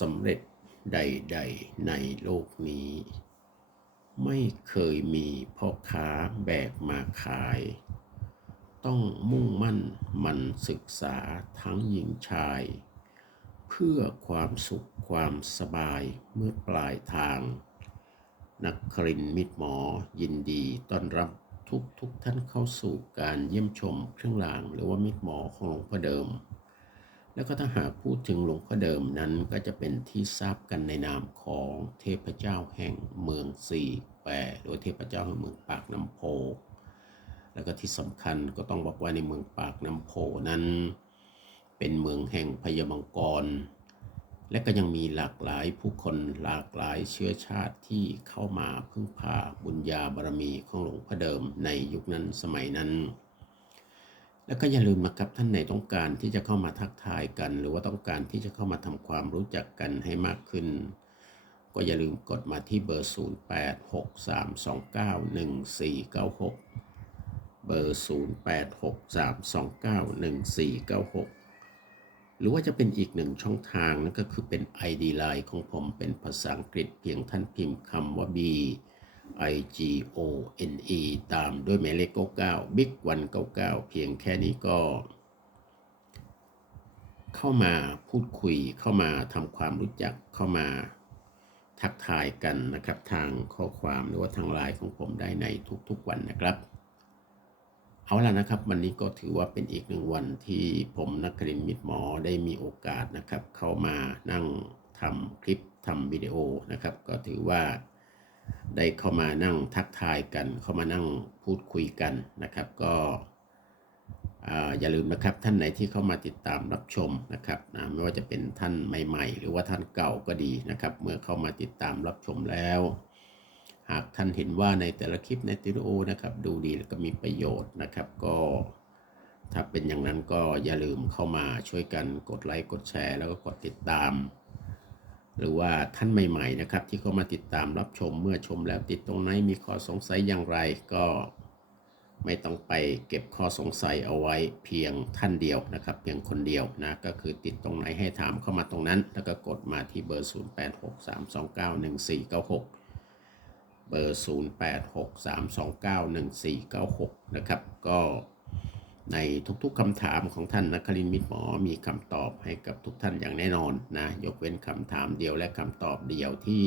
สำเร็จใด ๆ ในโลกนี้ ไม่เคยมีพ่อค้าแบกมาขาย ต้องมุ่งมั่นมันศึกษาทั้งหญิงชาย เพื่อความสุขความสบายเมื่อปลายทาง นักครินมิตรหมอยินดีต้อนรับทุกทุกท่านเข้าสู่การเยี่ยมชมเครื่องรางหรือว่ามิตรหมอของหลวงพ่อเดิม แล้วก็ถ้าหากพูดถึงหลวงพ่อเดิมนั้นก็จะเป็นที่ทราบกันในนามของเทพเจ้าแห่งเมืองสี่แปรหรือเทพเจ้าแห่งเมืองปากน้ำโพ แล้วก็ที่สำคัญก็ต้องบอกว่าในเมืองปากน้ำโพนั้น เป็นเมืองแห่งพญามังกร และก็ยังมีหลากหลายผู้คนหลากหลายเชื้อชาติที่เข้ามาพึ่งพาบุญญาบารมีของหลวงพ่อเดิมในยุคนั้นสมัยนั้น แล้วก็อย่าลืมนะครับท่านไหนต้องการที่จะเข้ามาทักทายกัน หรือว่าต้องการที่จะเข้ามาทำความรู้จักกันให้มากขึ้น ก็อย่าลืมกดมาที่เบอร์ 0863291496 เบอร์ 0863291496 หรือว่าจะเป็นอีกหนึ่งช่องทางนั่นก็คือเป็น ID Line ของผมเป็นภาษาอังกฤษเพียงท่านพิมพ์คำว่า B I G O N E ตามด้วยหมายเลข 99 Big 199 เพียงแค่นี้ก็ เข้ามาพูดคุยเข้ามาทำความรู้จักเข้ามาทักทายกันนะครับ ทางข้อความหรือว่าทางไลน์ของผมได้ในทุกๆวันนะครับ เอาล่ะนะครับ วันนี้ก็ถือว่าเป็นอีกหนึ่งวันที่ผมนักกรินทร์มิตรหมอได้มีโอกาสนะครับ เข้ามานั่งทำคลิปทำวิดีโอนะครับ ก็ถือว่า ได้เข้ามานั่งทักทายกัน เข้ามานั่งพูดคุยกันนะครับ ก็อ่าอย่าลืมนะครับท่านไหนที่เข้ามาติดตามรับชมนะครับนะไม่ว่าจะเป็นท่านใหม่ ๆ หรือว่าท่านเก่าก็ดีนะครับ เมื่อเข้ามาติดตามรับชมแล้ว หากท่านเห็นว่าในแต่ละคลิปในวิโอนะครับ ดูดีแล้วก็มีประโยชน์นะครับ ก็ถ้าเป็นอย่างนั้นก็อย่าลืมเข้ามาช่วยกันกดไลค์กดแชร์ แล้วก็กดติดตาม หรือว่าท่านใหม่ๆนะครับ ที่เข้ามาติดตามรับชมเมื่อชมแล้วติดตรงไหนมีข้อสงสัยอย่างไรก็ไม่ต้องไปเก็บข้อสงสัยเอาไว้เพียงท่านเดียวนะครับ เพียงคนเดียวนะก็คือติดตรงไหนให้ถามเข้ามาตรงนั้น แล้วก็กดมาที่เบอร์ 0863291496 เบอร์ 0863291496 นะครับก็ ในทุกๆคำถามของท่านนักคลินมิตรหมอมีคำตอบให้กับทุกท่านอย่างแน่นอนนะยกเว้นคำถามเดียวและคำตอบเดียวที่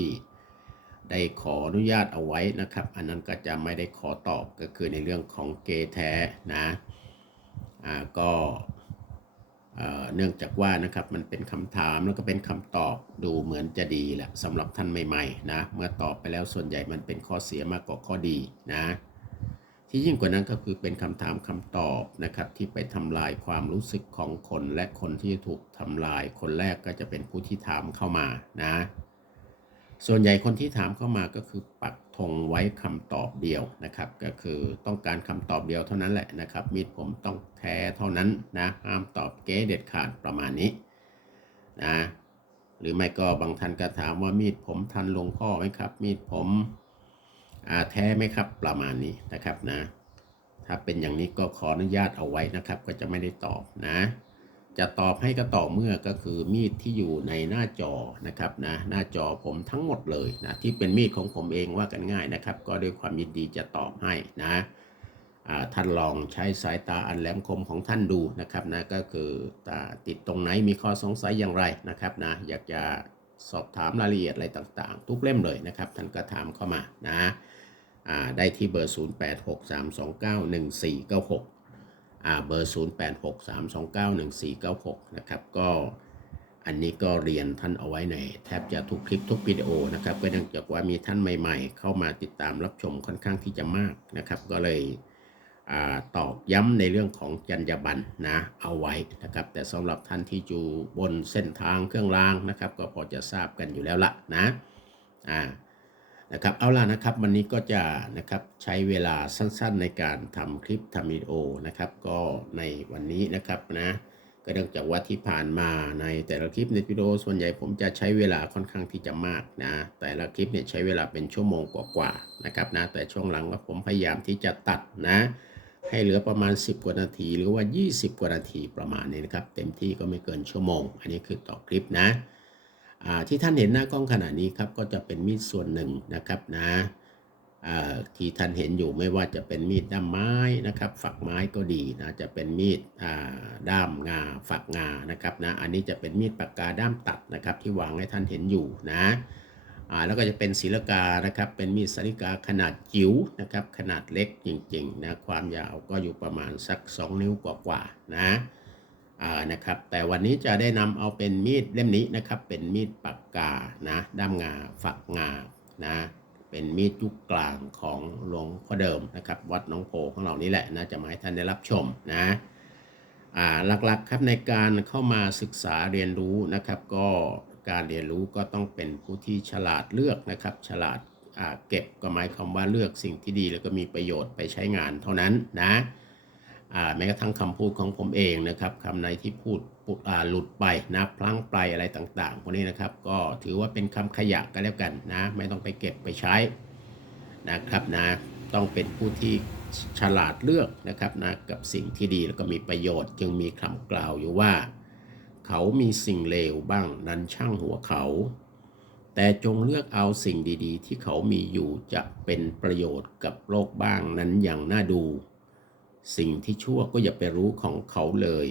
ได้ขออนุญาตเอาไว้นะครับ อันนั้นก็จะไม่ได้ขอตอบก็คือในเรื่องของเกย์แท้นะอ่าก็เอ่อเนื่องจากว่านะครับมันเป็นคำถามแล้วก็เป็นคำตอบดูเหมือนจะดีแหละสำหรับท่านใหม่ๆนะเมื่อตอบไปแล้วส่วนใหญ่มันเป็นข้อเสียมากกว่าข้อดีนะ ที่ยิ่งกว่านั้นก็คือเป็นคำถามคำตอบนะครับที่ไปทำลายความรู้สึกของคน และคนที่ถูกทำลาย คนแรกก็จะเป็นผู้ที่ถามเข้ามานะส่วนใหญ่คนที่ถามเข้ามาก็คือปักธงไว้คำตอบเดียวนะครับ ก็คือต้องการคำตอบเดียวเท่านั้นแหละนะครับ มีดผมต้องแท้เท่านั้นนะห้ามตอบเก๊เด็ดขาดประมาณนี้นะหรือไม่ก็บางท่านก็ถามว่ามีดผมทันหลวงพ่อไหมครับ มีดผม แท้ไหมครับประมาณนี้นะครับนะ ถ้าเป็นอย่างนี้ก็ขออนุญาตเอาไว้นะครับ ก็จะไม่ได้ตอบนะ จะตอบให้ก็ต่อเมื่อก็คือมีดที่อยู่ในหน้าจอนะครับนะ หน้าจอผมทั้งหมดเลยนะที่เป็นมีดของผมเองว่ากันง่ายนะครับ ก็ด้วยความยินดีจะตอบให้นะอ่าท่านลองใช้สายตาอันแหลมคมของท่านดูนะครับนะก็คือตาติดตรงไหนมีข้อสงสัยอย่างไรนะครับนะอยากจะสอบถามรายละเอียดอะไรต่างๆ ทุกเล่มเลยนะครับ ท่านก็ถามเข้ามานะ ได้ที่เบอร์ 0863291496เบอร์ 0863291496 นะครับ ก็อันนี้ก็เรียนท่านเอาไว้ในแทบจะทุกคลิปทุกวิดีโอนะครับ ก็เนื่องจากว่ามีท่านใหม่ๆ เข้ามาติดตามรับชมค่อนข้างที่จะมากนะครับ ก็เลยอตอกย้ำในเรื่องของจรรยาบรรณนะเอาไว้นะครับ แต่สำหรับท่านที่อยู่บนเส้นทางเครื่องรางนะครับ ก็พอจะทราบกันอยู่แล้วละนะอ่า นะครับเอาล่ะนะครับวันนี้ก็จะนะครับใช้เวลาสั้นๆในการทำคลิปทำวิดีโอนะครับ ก็ในวันนี้นะครับนะก็เนื่องจากว่าที่ผ่านมาในแต่ละคลิปในวิดีโอส่วนใหญ่ผมจะใช้เวลาค่อนข้างที่จะมากนะแต่ละคลิปเนี่ยใช้เวลาเป็นชั่วโมงกว่าๆนะครับนะแต่ช่วงหลังก็ผมพยายามที่จะตัดนะให้เหลือประมาณ 10 กว่านาที หรือว่า 20 กว่านาทีประมาณนี้นะครับ เต็มที่ก็ไม่เกินชั่วโมง อันนี้คือต่อคลิปนะ ที่ท่านเห็นหน้ากล้องขณะนี้ครับก็จะเป็นมีดส่วนหนึ่งนะครับนะที่ท่านเห็นอยู่ไม่ว่าจะเป็นมีดด้ามไม้นะครับ ฝักไม้ก็ดีนะจะเป็นมีดด้ามงาฝักงานะครับนะอันนี้จะเป็นมีดปากกาด้ามตัดนะครับ ที่วางให้ท่านเห็นอยู่นะแล้วก็จะเป็นศิลกานะครับเป็นมีดสาริกาขนาดจิ๋วนะครับขนาดเล็กจริงๆนะความยาวก็อยู่ประมาณสัก 2 นิ้วกว่าๆนะ นะครับ แต่วันนี้จะได้นำเอาเป็นมีดเล่มนี้นะครับ เป็นมีดปากกานะด้ามงาฝักงานะเป็นมีดยุคกลางของหลวงพ่อเดิมนะครับ วัดน้องโพของเรานี่แหละนะจะมาให้ท่านได้รับชมนะหลักๆครับในการเข้ามาศึกษาเรียนรู้นะครับ ก็การเรียนรู้ก็ต้องเป็นผู้ที่ฉลาดเลือกนะครับ ฉลาดเก็บก็หมายความว่าเลือกสิ่งที่ดีแล้วก็มีประโยชน์ไปใช้งานเท่านั้นนะ แม้กระทั่งคำพูดของผมเองนะครับคำในที่พูดปุดอ่าหลุดไปนะพลั้งไปอะไรต่างๆพวกนี้นะครับ ก็ถือว่าเป็นคำขยะก็แล้วกันนะ ไม่ต้องไปเก็บไปใช้นะครับนะต้องเป็นผู้ที่ฉลาดเลือกนะครับนะกับสิ่งที่ดีแล้วก็มีประโยชน์ จึงมีคำกล่าวอยู่ว่า เขามีสิ่งเลวบ้างนั้นช่างหัวเขา แต่จงเลือกเอาสิ่งดีๆ ที่เขามีอยู่จะเป็นประโยชน์กับโลกบ้างนั้นอย่างน่าดู สิ่งที่ชั่วก็อย่าไปรู้ของเขาเลย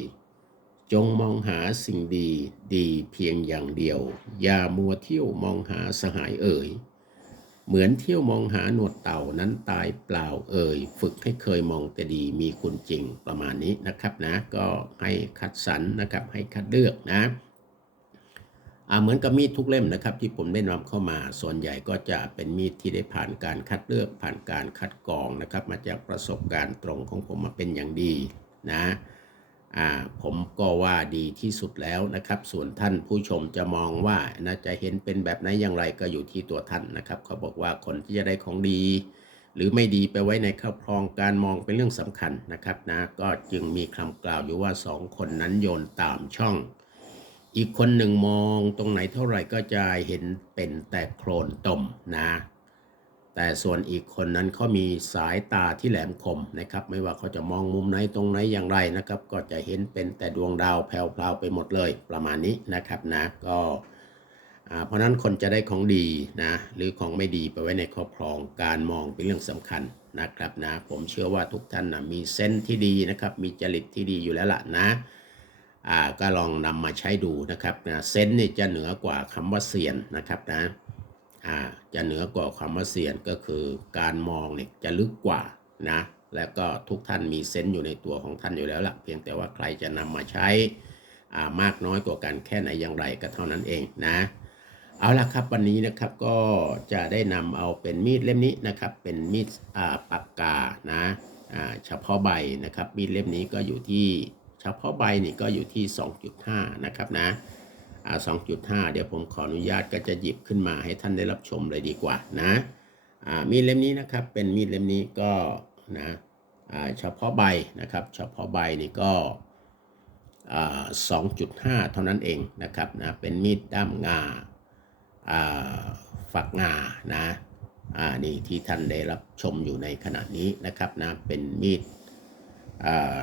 จงมองหาสิ่งดีดีเพียงอย่างเดียว อย่ามัวเที่ยวมองหาสหายเอ่ย เหมือนเที่ยวมองหาหนวดเต่านั้นตายเปล่าเอ่ย ฝึกให้เคยมองแต่ดีมีคุณจริงประมาณนี้นะครับนะ ก็ให้คัดสรรนะครับให้คัดเลือกนะ เหมือนกับมีดทุกเล่มนะครับ ที่ผมได้นำเข้ามาส่วนใหญ่ก็จะเป็นมีดที่ได้ผ่านการคัดเลือกผ่านการคัดกรองนะครับ มาจากประสบการณ์ตรงของผมมาเป็นอย่างดีนะผมก็ว่าดีที่สุดแล้วนะครับ ส่วนท่านผู้ชมจะมองว่านะจะเห็นเป็นแบบไหนอย่างไรก็อยู่ที่ตัวท่านนะครับ เขาบอกว่าคนที่จะได้ของดี หรือไม่ดีไปไว้ในครอบครองการมองเป็นเรื่องสำคัญนะครับนะก็จึงมีคำกล่าวอยู่ว่าสองคนนั้นโยนตามช่อง อีกคนหนึ่งมองตรงไหนเท่าไหร่ก็จะเห็นเป็นแต่โคลนตมนะ แต่ส่วนอีกคนนั้นเขามีสายตาที่แหลมคมนะครับ ไม่ว่าเขาจะมองมุมไหนตรงไหนอย่างไรนะครับ ก็จะเห็นเป็นแต่ดวงดาวแผ่วๆไปหมดเลยประมาณนี้นะครับนะก็เพราะนั้นคนจะได้ของดีนะหรือของไม่ดีไปไว้ในครอบครองการมองเป็นเรื่องสำคัญนะครับนะผมเชื่อว่าทุกท่านนะมีเซนที่ดีนะครับ มีจริตที่ดีอยู่แล้วล่ะนะ ก็ลองนำมาใช้ดูนะครับนะเซนนี่จะเหนือกว่าคำว่าเซียนนะครับนะจะเหนือกว่าคำว่าเซียนก็คือการมองเนี่ยจะลึกกว่านะแล้วก็ทุกท่านมีเซนส์อยู่ในตัวของท่านอยู่แล้วล่ะเพียงแต่ว่าใครจะนำมาใช้ามากน้อยกว่ากันแค่ไหนอย่างไรก็เท่านั้นเองนะเอาละครับวันนี้นะครับก็จะได้นำเอาเป็นมีดเล่มนี้นะครับเป็นมีดปากกานะเฉพาะใบนะครับมีดเล่มนี้ก็อยู่ที่ เฉพาะใบนี่ก็อยู่ที่ 2.5 นะครับนะอ่า2.5 เดี๋ยวผมขออนุญาตก็จะหยิบขึ้นมาให้ท่านได้รับชมเลยดีกว่านะอ่ามีดเล่มนี้นะครับเป็นมีดเล่มนี้ก็นะอ่าเฉพาะใบนะครับ เฉพาะใบนี่ก็อ่า2.5 เท่านั้นเองนะครับนะเป็นมีดด้ามงาอ่าฝักงานะอ่านี่ที่ท่านได้รับชมอยู่ในขณะนี้นะครับนะเป็นมีดอ่า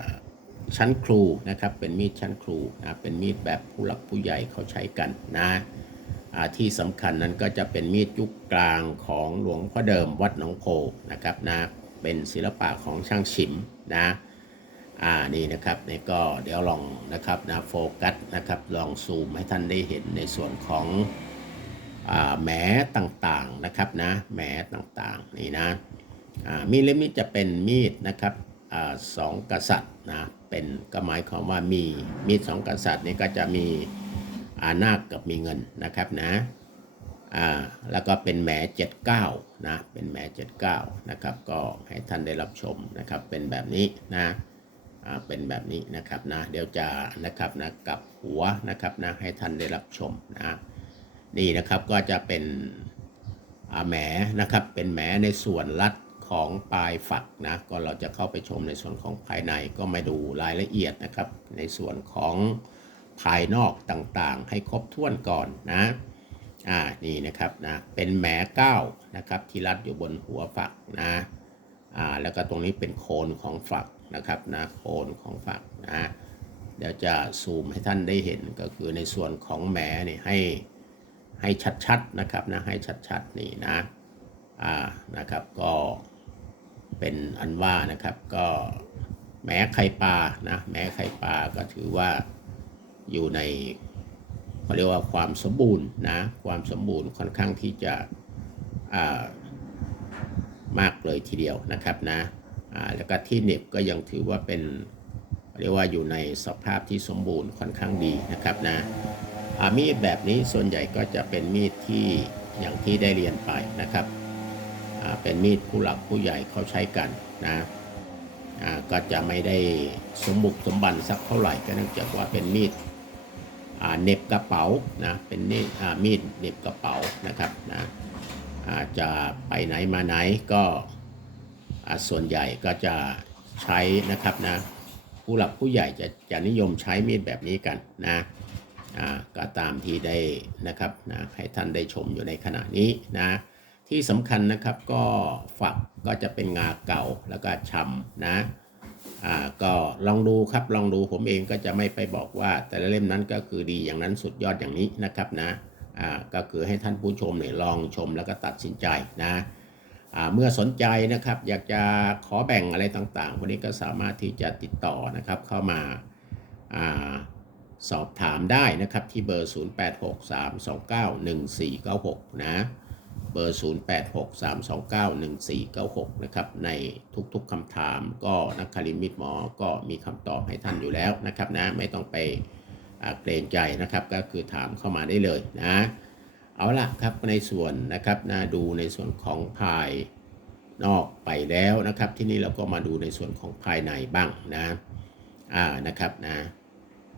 ชั้นครูนะครับ เป็นมีดชั้นครูนะเป็นมีดแบบผู้หลักผู้ใหญ่เขาใช้กันนะที่สำคัญนั้นก็จะเป็นมีดยุคกลางของหลวงพ่อเดิมวัดหนองโพนะครับนะเป็นศิลปะของช่างฉิมนะอ่านี่นะครับนี่ก็เดี๋ยวลองนะครับนะโฟกัสนะครับลองซูมให้ท่านได้เห็นในส่วนของอแหมต่างๆนะครับนะแหมต่างๆนี่นะมีดเล่มนี้จะเป็นมีดนะครับ สองกษัตริย์นะเป็นก็หมายความว่ามีมีดสองกษัตริย์นี่ก็จะมีอานาคกับมีเงินนะครับนะอ่าแล้วก็เป็นแหมเจ็ดเก้านะเป็นแหมเจ็ดเก้านะครับก็ให้ท่านได้รับชมนะครับเป็นแบบนี้นะอ่าเป็นแบบนี้นะครับนะเดี๋ยวจะนะครับนะกับหัวนะครับนะให้ท่านได้รับชมนะนี่นะครับก็จะเป็นแหมนะครับเป็นแหมในส่วนรัด ของปลายฝักนะก็เราจะเข้าไปชมในส่วนของภายในก็มาดูรายละเอียดนะครับ ในส่วนของภายนอกต่างๆ ให้ครบถ้วนก่อนนะอ่านี่นะครับนะเป็นแหมเก้านะครับที่รัดอยู่บนหัวฝักนะอ่าแล้วก็ตรงนี้เป็นโคนของฝักนะครับนะโคนของฝักนะเดี๋ยวจะซูมให้ท่านได้เห็นก็คือในส่วนของแหมเนี่ยให้ให้ชัดๆนะครับนะให้ชัดๆนี่นะอ่านะครับก็ เป็นอันว่านะครับก็แม้ไข่ปลานะแม้ไข่ปลาก็ถือว่าอยู่ในเขาเรียกว่าความสมบูรณ์นะความสมบูรณ์ค่อนข้างที่จะามากเลยทีเดียวนะครับนะแล้วก็ที่เน็บก็ยังถือว่าเป็นเรียกว่าอยู่ในสภาพที่สมบูรณ์ค่อนข้างดีนะครับนะมีดแบบนี้ส่วนใหญ่ก็จะเป็นมีดที่อย่างที่ได้เรียนไปนะครับ เป็นมีดผู้หลักผู้ใหญ่เขาใช้กันนะก็จะไม่ได้สมบุกสมบันสักเท่าไหร่ก็เนื่องจากว่าเป็นมีดเน็บกระเป๋านะเป็นมีดอ่มีดเน็บกระเป๋านะครับนะอาจะไปไหนมาไหนก็ส่วนใหญ่ก็จะใช้นะครับนะผู้หลักผู้ใหญ่จะจะนิยมใช้มีดแบบนี้กันนะก็ตามที่ได้นะครับนะให้ท่านได้ชมอยู่ในขณะนี้นะ ที่สำคัญนะครับก็ฝักก็จะเป็นงาเก่าแล้วก็ชำนะอ่าก็ลองดูครับลองดูผมเองก็จะไม่ไปบอกว่า แต่ละเล่มนั้นก็คือดีอย่างนั้นสุดยอดอย่างนี้นะครับนะอ่าก็คือให้ท่านผู้ชมเนี่ยลองชมแล้วก็ตัดสินใจนะอ่าเมื่อสนใจนะครับ อยากจะขอแบ่งอะไรต่างๆวันนี้ก็สามารถที่จะติดต่อนะครับเข้ามาอ่าสอบถามได้นะครับที่เบอร์ 0863291496 นะ เบอร์ 0863291496 นะครับ ในทุกๆคำถามก็นักคาริมิตหมอก็มีคำตอบให้ท่านอยู่แล้วนะครับนะ ไม่ต้องไปเกรงใจนะครับ ก็คือถามเข้ามาได้เลยนะ เอาละครับในส่วนนะครับนะดูในส่วนของภายนอกไปแล้วนะครับ ที่นี่เราก็มาดูในส่วนของภายในบ้างนะอ่านะครับนะ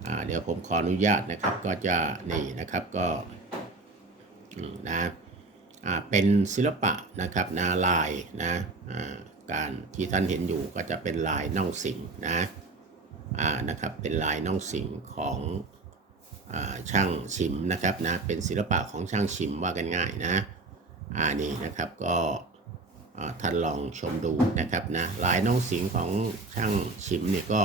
อ่าเดี๋ยวผมขออนุญาตนะครับก็จะนี่นะครับก็นะ เป็นศิลปะนะครับนะลายนะการที่ท่านเห็นอยู่ก็จะเป็นลายน่องสิงนะนะครับเป็นลายน่องสิงของอช่างชิมนะครับนะเป็นศิลปะของช่างชิมว่ากันง่ายนะอ่านี่นะครับก็ท่านลองชมดูนะครับนะลายน่องสิงของช่างชิมเนี่ยก็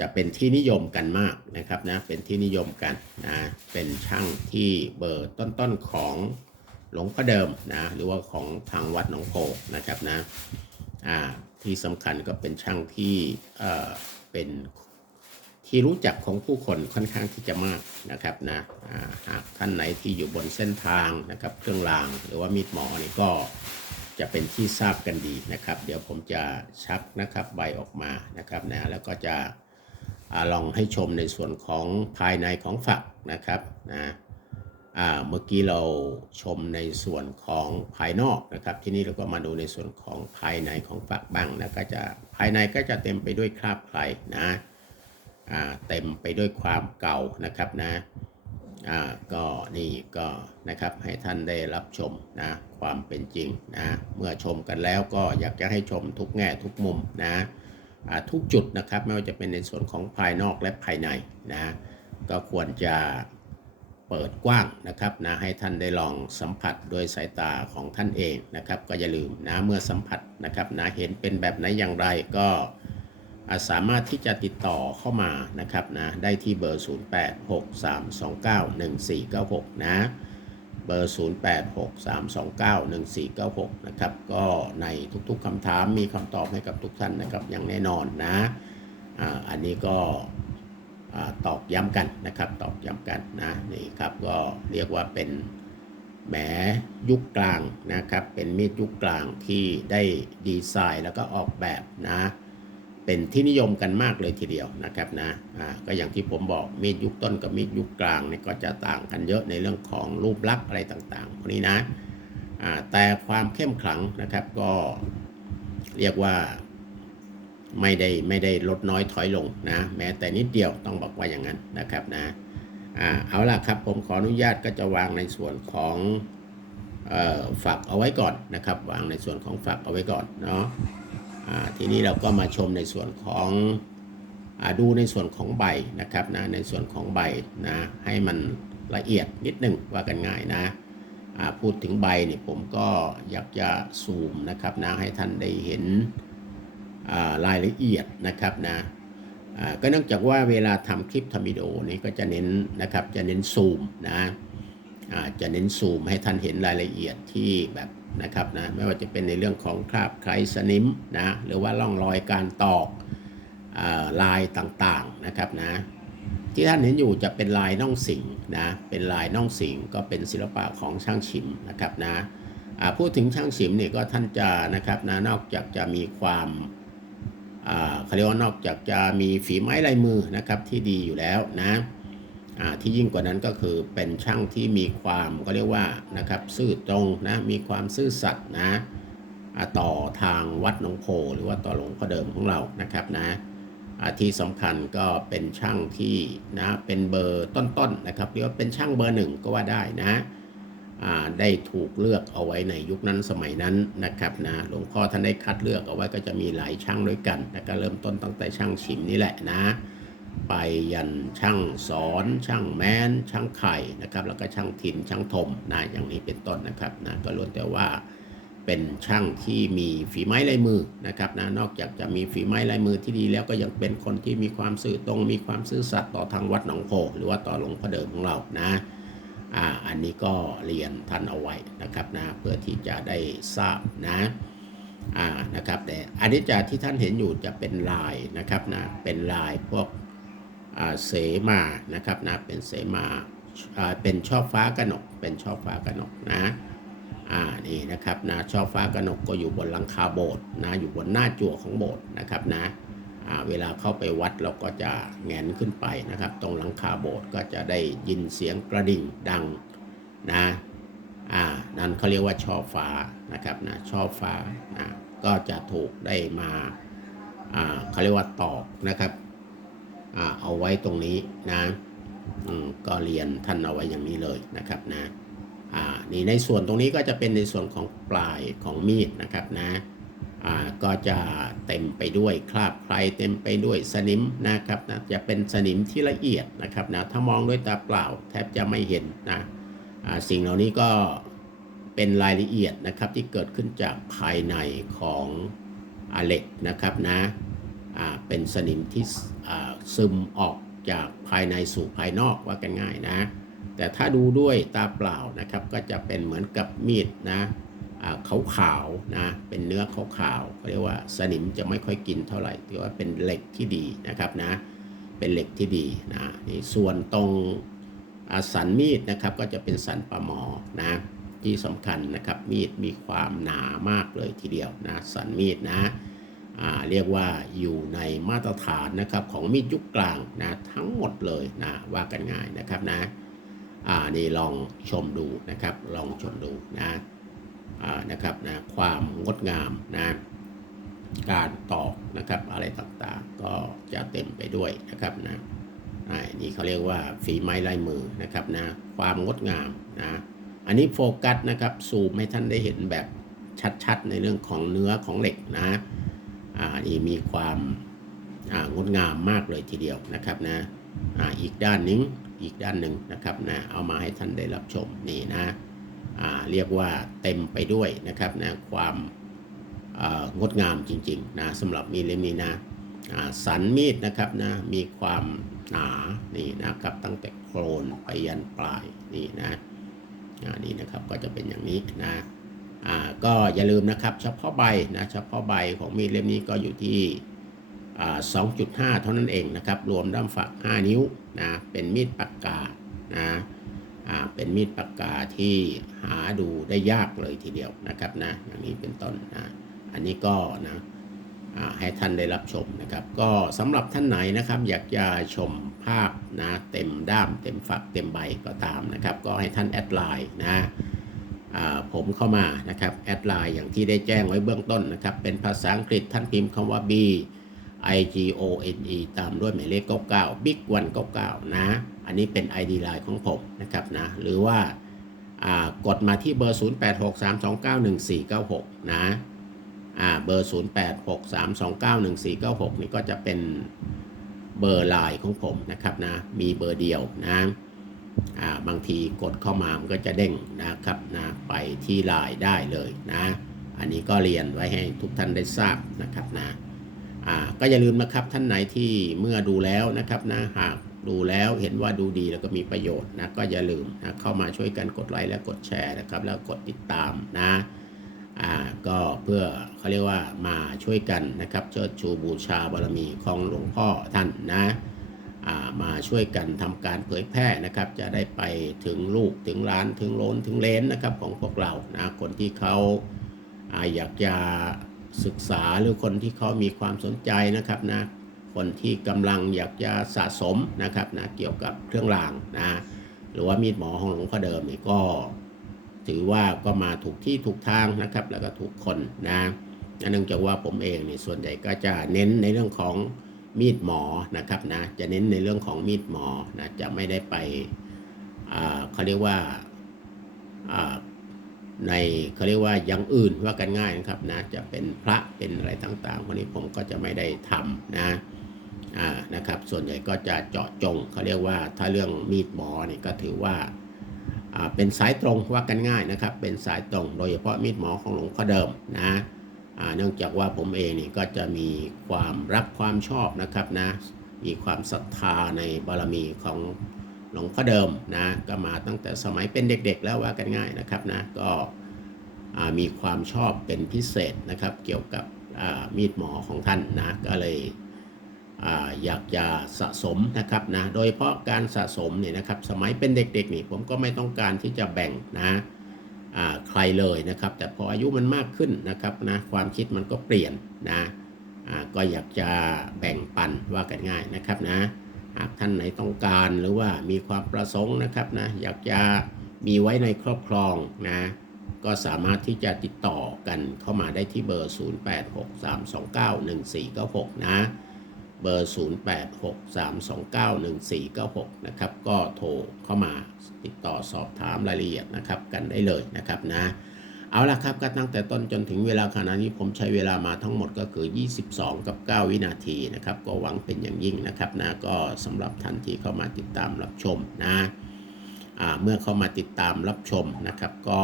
จะเป็นที่นิยมกันมากนะครับนะเป็นที่นิยมกันนะเป็นช่างที่เบอร์ต้นๆของ หลวงพ่อเดิมนะหรือว่าของทางวัดหนองโพนะครับนะอ่าที่สำคัญก็เป็นช่างที่เอ่อเป็นที่รู้จักของผู้คนค่อนข้างที่จะมากนะครับนะหากท่านไหนที่อยู่บนเส้นทางนะครับเครื่องรางหรือว่ามีดหมอนี่ก็จะเป็นที่ทราบกันดีนะครับ เดี๋ยวผมจะชักนะครับใบออกมานะครับนะแล้วก็จะอลองให้ชมในส่วนของภายในของฝักนะครับนะ เมื่อกี้เราชมในส่วนของภายนอกนะครับ ที่นี่เราก็มาดูในส่วนของภายในของฝักบ้างนะก็จะภายในก็จะเต็มไปด้วยคราบไครนะเต็มไปด้วยความเก่านะครับนะก็นี่ก็นะครับให้ท่านได้รับชมนะความเป็นจริงนะเมื่อชมกันแล้วก็อยากจะให้ชมทุกแง่ทุกมุมนะทุกจุดนะครับไม่ว่าจะเป็นในส่วนของภายนอกและภายในนะก็ควรจะ เปิดกว้างนะครับนะให้ท่านได้ลองสัมผัสโดยสายตาของท่านเองนะครับ ก็อย่าลืมนะเมื่อสัมผัสนะครับนะเห็นเป็นแบบไหนอย่างไรก็สามารถที่จะติดต่อเข้ามานะครับนะได้ที่เบอร์ 0863291496 นะเบอร์ 0863291496 นะครับ ก็ในทุกๆคำถามมีคำตอบให้กับทุกท่านนะครับอย่างแน่นอนนะอ่าอันนี้ก็ ตอกย้ำกันนะครับ ตอกย้ำกันนะนี่ครับก็เรียกว่าเป็นแหมยุคกลางนะครับ เป็นมีดยุคกลางที่ได้ดีไซน์แล้วก็ออกแบบนะเป็นที่นิยมกันมากเลยทีเดียวนะครับนะอ่าก็อย่างที่ผมบอกมีดยุคต้นกับมีดยุคกลางเนี่ยก็จะต่างกันเยอะในเรื่องของรูปลักษณ์อะไรต่างๆพวกนี้นะอ่าแต่ความเข้มขลังนะครับก็เรียกว่า ไม่ได้ไม่ได้ลดน้อยถอยลงนะ แม้แต่นิดเดียวต้องบอกว่าอย่างนั้นนะครับนะอ่าเอาล่ะครับผมขออนุญาตก็จะวางในส่วนของฝักเอาไว้ก่อนนะครับ วางในส่วนของฝักเอาไว้ก่อนเนาะทีนี้เราก็มาชมในส่วนของอดูในส่วนของใบนะครับนะในส่วนของใบนะให้มันละเอียดนิดนึงว่ากันง่ายนะพูดถึงใบนี่ผมก็อยากจะซูมนะครับนะให้ท่านได้เห็น รายละเอียดนะครับนะก็เนื่องจากว่าเวลาทำคลิปทำวิดีโอนี่ก็จะเน้นนะครับจะเน้นซูมนะจะเน้นซูมให้ท่านเห็นรายละเอียดที่แบบนะครับนะไม่ว่าจะเป็นในเรื่องของคราบไครสนิมนะหรือว่าร่องรอยการตอกอาลายต่างๆนะครับนะที่ท่านเห็นอยู่จะเป็นลายน่องสิงนะเป็นลายน่องสิงก็เป็นศิลปะของช่างฉิมนะครับนะพูดถึงช่างฉิมเนี่ยก็ท่านจะนะครับนะนอกจากจะมีความ เขาเรียกว่านอกจากจะมีฝีไม้ลายมือนะครับที่ดีอยู่แล้วนะที่ยิ่งกว่านั้นก็คือเป็นช่างที่มีความก็เรียกว่านะครับซื่อตรงนะมีความซื่อสัตย์นะต่อทางวัดหนองโพหรือว่าต่อหลวงพ่อเดิมของเรานะครับนะที่สำคัญก็เป็นช่างที่นะเป็นเบอร์ต้นๆนะครับเรียกว่าเป็นช่างเบอร์หนึ่งก็ว่าได้นะ ได้ถูกเลือกเอาไว้ในยุคนั้นสมัยนั้นนะครับนะหลวงพ่อท่านได้คัดเลือกเอาไว้ก็จะมีหลายช่างด้วยกันนะก็เริ่มต้นตั้งแต่ช่างฉิมนี่แหละนะ ไปยันช่างสอนช่างแม้น ช่างไข่นะครับแล้วก็ช่างทินช่างทมนะอย่างนี้เป็นต้นนะครับนะก็ล้วนแต่ว่าเป็นช่างที่มีฝีไม้ลายมือนะครับนะนอกจากจะมีฝีไม้ลายมือที่ดีแล้วก็ยังเป็นคนที่มีความซื่อตรง มีความซื่อสัตย์ต่อทางวัดหนองโพหรือว่าต่อหลวงพ่อเดิมของเรานะ อ่าอันนี้ก็เรียนท่านเอาไว้นะครับนะเพื่อที่จะได้ทราบนะอ่านะครับแต่อันนี้จะที่ท่านเห็นอยู่จะเป็นลายนะครับนะเป็นลายพวกอ่าเสมานะครับนะเป็นเสมาอ่าเป็นช่อฟ้ากระหนก เป็นช่อฟ้ากระหนกนะอ่านี่นะครับนะช่อฟ้ากระหนกก็อยู่บนหลังคาโบสถ์นะอยู่บนหน้าจั่วของโบสถ์นะครับนะ เวลาเข้าไปวัดเราก็จะแงนขึ้นไปนะครับ ตรงหลังคาโบสถ์ก็จะได้ยินเสียงกระดิ่งดังนะอ่านั่นเขาเรียกว่าช่อฟ้านะครับนะช่อฟ้านะก็จะถูกได้มาอ่าเขาเรียกว่าตอกนะครับอ่าเอาไว้ตรงนี้นะอืมก็เรียนท่านเอาไว้อย่างนี้เลยนะครับนะอ่านี่ในส่วนตรงนี้ก็จะเป็นในส่วนของปลายของมีดนะครับนะ ก็จะเต็มไปด้วยคราบไครเต็มไปด้วยสนิมนะครับนะจะเป็นสนิมที่ละเอียดนะครับนะถ้ามองด้วยตาเปล่าแทบจะไม่เห็นนะสิ่งเหล่านี้ก็เป็นรายละเอียดนะครับที่เกิดขึ้นจากภายในของอาเหล็กนะครับนะเป็นสนิมที่ซึมออกจากภายในสู่ภายนอกว่ากันง่ายนะ แต่ถ้าดูด้วยตาเปล่านะครับก็จะเป็นเหมือนกับมีดนะ อ่าขาวๆนะเป็นเนื้อขาวๆเขาเรียกว่าสนิมจะไม่ค่อยกินเท่าไหร่ถือว่าเป็นเหล็กที่ดีนะครับนะเป็นเหล็กที่ดีนะนี่ส่วนตรงสันมีดนะครับก็จะเป็นสันปลาหมอนะที่สำคัญนะครับมีดมีความหนามากเลยทีเดียวนะสันมีดนะเรียกว่าอยู่ในมาตรฐานนะครับของมีดยุคกลางนะทั้งหมดเลยนะว่ากันง่ายนะครับนะอ่านี่ลองชมดูนะครับลองชมดูนะ นะครับนะความงดงามนะการตอกนะครับอะไรต่างๆ ก็จะเต็มไปด้วยนะครับนะนี่เขาเรียกว่าฝีไม้ลายมือนะครับนะความงดงามนะอันนี้โฟกัสนะครับซูมให้ท่านได้เห็นแบบชัดๆ ในเรื่องของเนื้อของเหล็กนะอ่านี่มีความงดงามมากเลยทีเดียวนะครับนะอ่าอีกด้านหนึงอีกด้านหนึ่งนะครับนะเอามาให้ท่านได้รับชมนี่นะ เรียกว่าเต็มไปด้วยนะครับนะความางดงามจริงๆนะสำหรับมีดเล่มนี้นะสันมีดนะครับนะมีความหนานี่นะครับตั้งแต่โครนไปยันปลายนี่นะอ่านี่นะครับก็จะเป็นอย่างนี้นะอ่าก็อย่าลืมนะครับเฉพาะใบนะเฉพาะใบของมีดเล่มนี้ก็อยู่ที่อ่า2.5 เท่านั้นเองนะครับ รวมด้ามฝัก 5 นิ้วนะเป็นมีดปากกานะ เป็นมีดปากกาที่หาดูได้ยากเลยทีเดียวนะครับนะอย่างนี้เป็นต้นนะอันนี้ก็นะให้ท่านได้รับชมนะครับ ก็สำหรับท่านไหนนะครับ อยากจะชมภาพนะเต็มด้าม เต็มฝักเต็มใบก็ตามนะครับ ก็ให้ท่านแอดไลน์นะผมเข้ามานะครับแอดไลน์อย่างที่ได้แจ้งไว้เบื้องต้นนะครับ เป็นภาษาอังกฤษท่านพิมพ์คำว่า B I G O N E ตามด้วยหมายเลข 99 Big 199 นะ อันนี้เป็น ID ไลน์ของผมนะครับนะหรือว่ากดมาที่เบอร์ 0863291496 นะอ่าเบอร์ 0863291496 นี่ก็จะเป็นเบอร์ไลน์ของผมนะครับนะมีเบอร์เดียวนะาบางทีกดเข้ามามันก็จะเด้งนะครับนะไปที่ไลน์ได้เลยนะอันนี้ก็เรียนไว้ให้ทุกท่านได้ทราบนะครับนะก็อย่าลืมนะครับท่านไหนที่เมื่อดูแล้วนะครับนะหาก ดูแล้วเห็นว่าดูดีแล้วก็มีประโยชน์นะก็อย่าลืมนะเข้ามาช่วยกันกดไลค์และกดแชร์นะครับ แล้วกดติดตามนะอ่าก็เพื่อเขาเรียกว่ามาช่วยกันนะครับเชิดชูบูชาบารมีของหลวงพ่อท่านนะอ่ามาช่วยกันทำการเผยแพร่นะครับ จะได้ไปถึงลูกถึงร้านถึงโลนถึงเลนนะครับของพวกเรานะคนที่เขาอาอยากจะศึกษาหรือคนที่เขามีความสนใจนะครับนะ คนที่กำลังอยากจะสะสมนะครับนะเกี่ยวกับเครื่องรางนะหรือว่ามีดหมอของหลวงพ่อเดิมนี่ก็ ถือว่าก็มาถูกที่ถูกทางนะครับ แล้วก็ถูกคนนะเนื่องจากว่าผมเองนี่ส่วนใหญ่ก็จะเน้นในเรื่องของมีดหมอนะครับนะจะเน้นในเรื่องของมีดหมอนะจะไม่ได้ไปอ่าเขาเรียกว่าอ่าในเขาเรียกว่าอย่างอื่นว่ากันง่ายนะครับนะจะเป็นพระเป็นอะไรต่างๆพวกนี้ผมก็จะไม่ได้ทำนะ อ่านะครับ ส่วนใหญ่ก็จะเจาะจงเขาเรียกว่าถ้าเรื่องมีดหมอเนี่ยก็ถือว่าอ่าเป็นสายตรงว่ากันง่ายนะครับ เป็นสายตรงโดยเฉพาะมีดหมอของหลวงพ่อเดิมนะอ่าเนื่องจากว่าผมเองนี่ก็จะมีความรักความชอบนะครับนะมีความศรัทธาในบารมีของหลวงพ่อเดิมนะก็มาตั้งแต่สมัยเป็นเด็กๆ แล้วว่ากันง่ายนะครับนะก็อ่ามีความชอบเป็นพิเศษนะครับ เกี่ยวกับอ่ามีดหมอของท่านนะก็เลย อ่าอยากจะสะสมนะครับนะโดยเฉพาะการสะสมเนี่ยนะครับสมัยเป็นเด็กๆนี่ผมก็ไม่ต้องการที่จะแบ่งนะใครเลยนะครับ แต่พออายุมันมากขึ้นนะครับนะความคิดมันก็เปลี่ยนนะก็อยากจะแบ่งปันว่ากันง่ายนะครับนะหากท่านไหนต้องการหรือว่ามีความประสงค์นะครับนะอยากจะมีไว้ในครอบครองนะก็สามารถที่จะติดต่อกันเข้ามาได้ที่เบอร์ 0863291496 นะ เบอร์ 0863291496 นะครับ ก็โทรเข้ามาติดต่อสอบถามรายละเอียดนะครับกันได้เลยนะครับนะเอาละครับก็ตั้งแต่ต้นจนถึงเวลาขณะนี้ผมใช้เวลามาทั้งหมดก็คือ 22 กับ 9 วินาทีนะครับ ก็หวังเป็นอย่างยิ่งนะครับนะก็สำหรับท่านที่เข้ามาติดตามรับชมนะเมื่อเข้ามาติดตามรับชมนะครับ ก็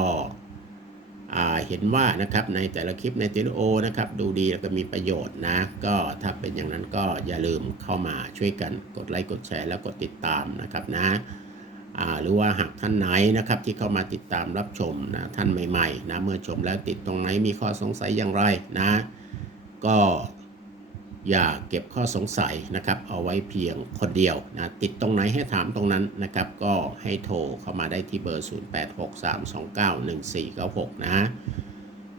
เห็นว่านะครับในแต่ละคลิปในเทโอนะครับดูดีแล้วก็มีประโยชน์นะ ก็ถ้าเป็นอย่างนั้นก็อย่าลืมเข้ามาช่วยกันกดไลค์กดแชร์แล้วกดติดตามนะครับนะหรือว่าหากท่านไหนนะครับที่เข้ามาติดตามรับชมนะท่านใหม่ๆนะเมื่อชมแล้วติดตรงไหนมีข้อสงสัยอย่างไรนะ ก็ อย่าเก็บข้อสงสัยนะครับเอาไว้เพียงคนเดียวนะติดตรงไหนให้ถามตรงนั้นนะครับก็ให้โทรเข้ามาได้ที่เบอร์ 0863291496 นะ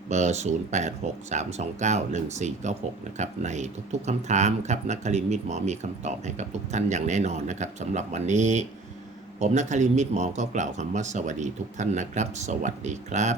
เบอร์ 0863291496 นะครับในทุกๆคำถามครับนักคลินมิตรหมอมีคำตอบให้กับทุกท่านอย่างแน่นอนนะครับสำหรับวันนี้ ผมนักคลินมิตรหมอก็กล่าวคำว่าสวัสดีทุกท่านนะครับ สวัสดีครับ